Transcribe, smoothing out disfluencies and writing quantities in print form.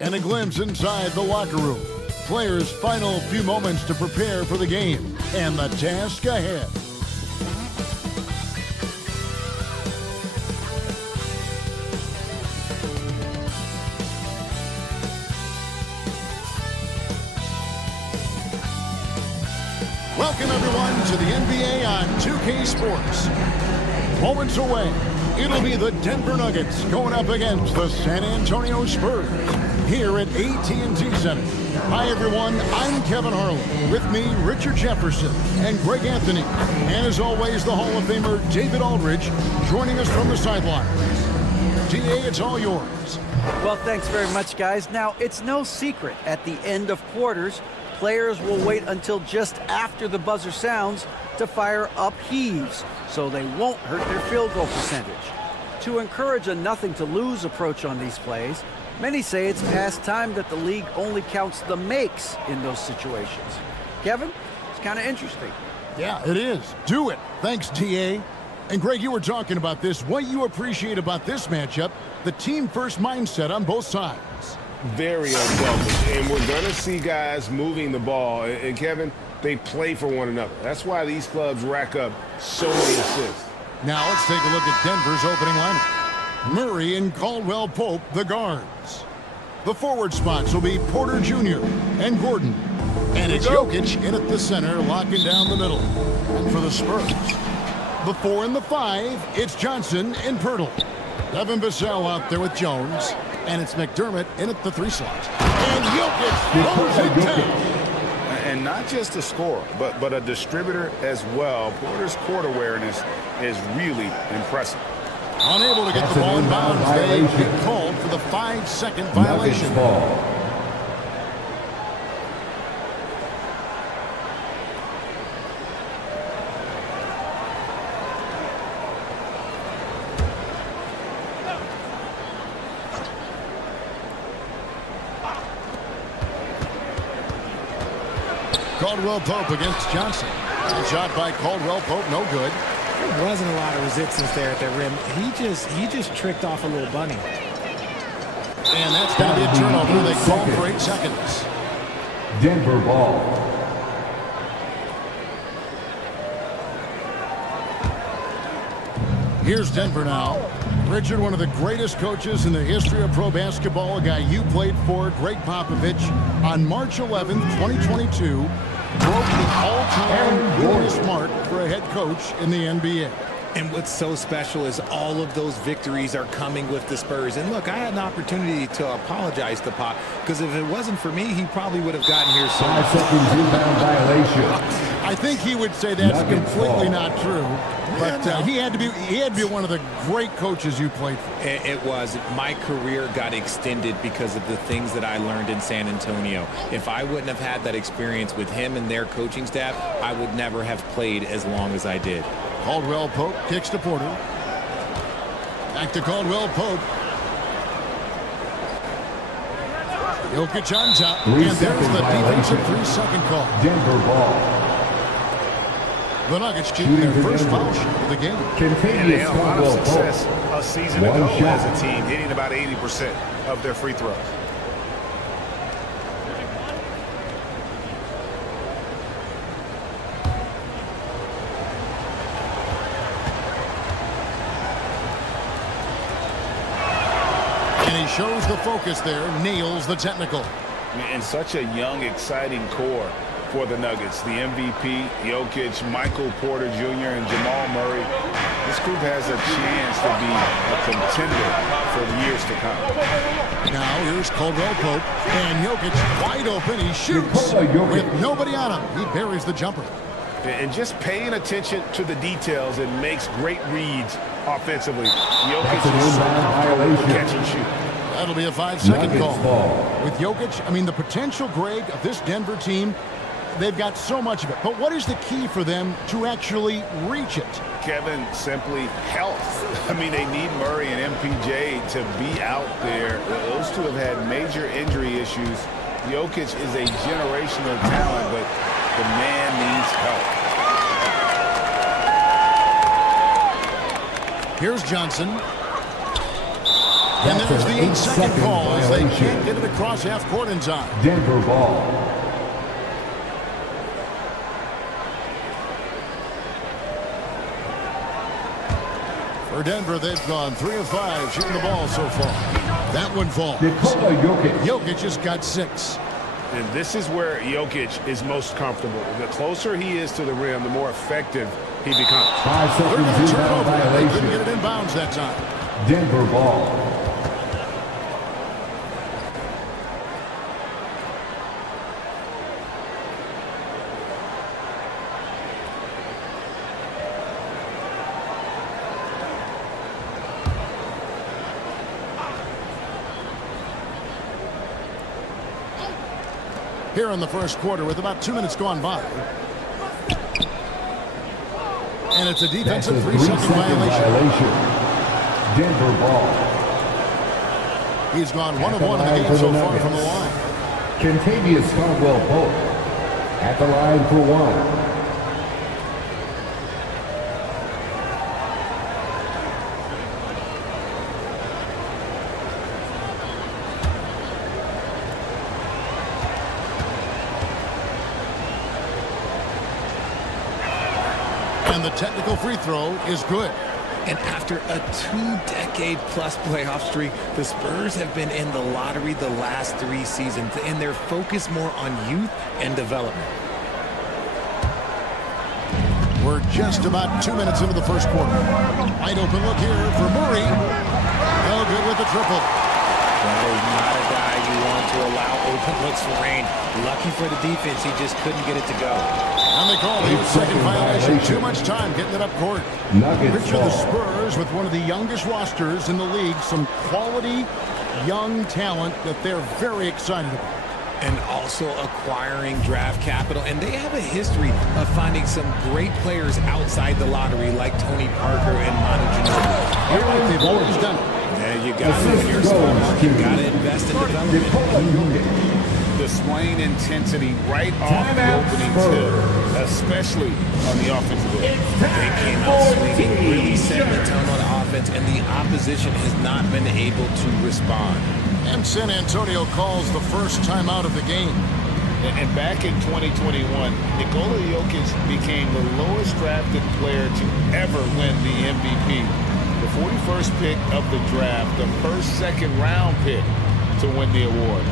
And a glimpse inside the locker room. Players' final few moments to prepare for the game and the task ahead. Welcome everyone to the NBA on 2K Sports. Moments away, it'll be the Denver Nuggets going up against the San Antonio Spurs here at AT&T Center. Hi everyone, I'm Kevin Harlan. With me, Richard Jefferson and Greg Anthony. And as always, the Hall of Famer David Aldridge joining us from the sidelines. DA, it's all yours. Well, thanks very much, guys. Now, it's no secret at the end of quarters, players will wait until just after the buzzer sounds to fire up heaves, so they won't hurt their field goal percentage. To encourage a nothing-to-lose approach on these plays, many say it's past time that the league only counts the makes in those situations. Kevin, it's kind of interesting. Yeah, it is. Do it. Thanks, TA. And Greg, you were talking about this. What you appreciate about this matchup, the team-first mindset on both sides. Very unselfish, and we're going to see guys moving the ball. And Kevin, they play for one another. That's why these clubs rack up so many assists. Now let's take a look at Denver's opening lineup. Murray and Caldwell Pope, the guards. The forward spots will be Porter Jr. and Gordon. And it's Jokic in at the center, locking down the middle. And for the Spurs, the 4 and the 5, it's Johnson and Pirtle. Devin Vassell out there with Jones. And it's McDermott in at the 3 slot. And Jokic throws it down. And not just a scorer, but a distributor as well. Porter's court awareness is really impressive. Unable to get the ball in bounds. They get called for the 5-second violation. Caldwell Pope against Johnson. Shot by Caldwell Pope, no good. There wasn't a lot of resistance there at the rim. He just tricked off a little bunny. And that's going to be a turnover. They call for 8 seconds. Denver ball. Here's Denver now. Richard, one of the greatest coaches in the history of pro basketball, a guy you played for, Greg Popovich, on March 11th, 2022, broke the all-time winningest mark for a head coach in the NBA. And what's so special is all of those victories are coming with the Spurs. And look, I had an opportunity to apologize to Pop, because if it wasn't for me, he probably would have gotten here soon. 5 seconds rebound violation. I think he would say that's completely not true. But he had to be one of the great coaches you played for. It was. My career got extended because of the things that I learned in San Antonio. If I wouldn't have had that experience with him and their coaching staff, I would never have played as long as I did. Caldwell Pope kicks to Porter. Back to Caldwell Pope. Jokic on top. And there's the defensive 3-second call. Denver ball. The Nuggets keeping their first foul shot of the game. And they had a lot of success a season ago as a team, hitting about 80% of their free throws. And he shows the focus there, nails the technical. And such a young, exciting core for the Nuggets. The MVP, Jokic, Michael Porter Jr., and Jamal Murray. This group has a chance to be a contender for years to come. Now here's Caldwell Pope, and Jokic wide open. He shoots with nobody on him. He buries the jumper. And just paying attention to the details, it makes great reads offensively. Jokic is so comfortable to catch and shoot. That'll be a 5-second call. With Jokic, I mean, the potential, Greg, of this Denver team, they've got so much of it. But what is the key for them to actually reach it? Kevin, simply health. I mean, they need Murray and MPJ to be out there. Those two have had major injury issues. Jokic is a generational talent, but the man needs help. Here's Johnson. And That's there's an the 8-second 8-second call as they violation. can't get it across half court in time. Denver ball. For Denver, they've gone 3 of 5 shooting the ball so far. That one falls. Nikola Jokic. Jokic just got 6. And this is where Jokic is most comfortable. The closer he is to the rim, the more effective he becomes. 5 They're going seconds to turn inbound over. They couldn't get violation. it in bounds that time. Denver ball. Here in the first quarter with about 2 minutes gone by. And it's a That's defensive a 3-second 3-second violation. violation. Denver ball. He's gone 1 At of the 1 in the line game for so the far from the Nuggets. line. Contavious Caldwell-Pope. At the line for 1. And the technical free throw is good. And after a 2-decade-plus playoff streak, the Spurs have been in the lottery the last 3 seasons, and they're focused more on youth and development. We're just about 2 minutes into the first quarter. Wide open look here for Murray. No good with the triple. That is not a guy you want to allow open looks for rain. Lucky for the defense, he just couldn't get it to go. And they call the 8-second violation. Too much time getting it up court. Nuggets Picture the ball. Spurs with one of the youngest rosters in the league. Some quality young talent that they're very excited about. And also acquiring draft capital. And they have a history of finding some great players outside the lottery like Tony Parker and Manu Ginobili. You're right, they've always done it. There you go. When you're smart, you got to invest in development. Nikola Jokic. Displaying intensity right off the opening tip, especially on the offensive end. They came out swinging, really setting the tone on offense, and the opposition has not been able to respond. And San Antonio calls the first time out of the game. And back in 2021, Nikola Jokic became the lowest drafted player to ever win the MVP. The 41st pick of the draft, the first second round pick to win the award.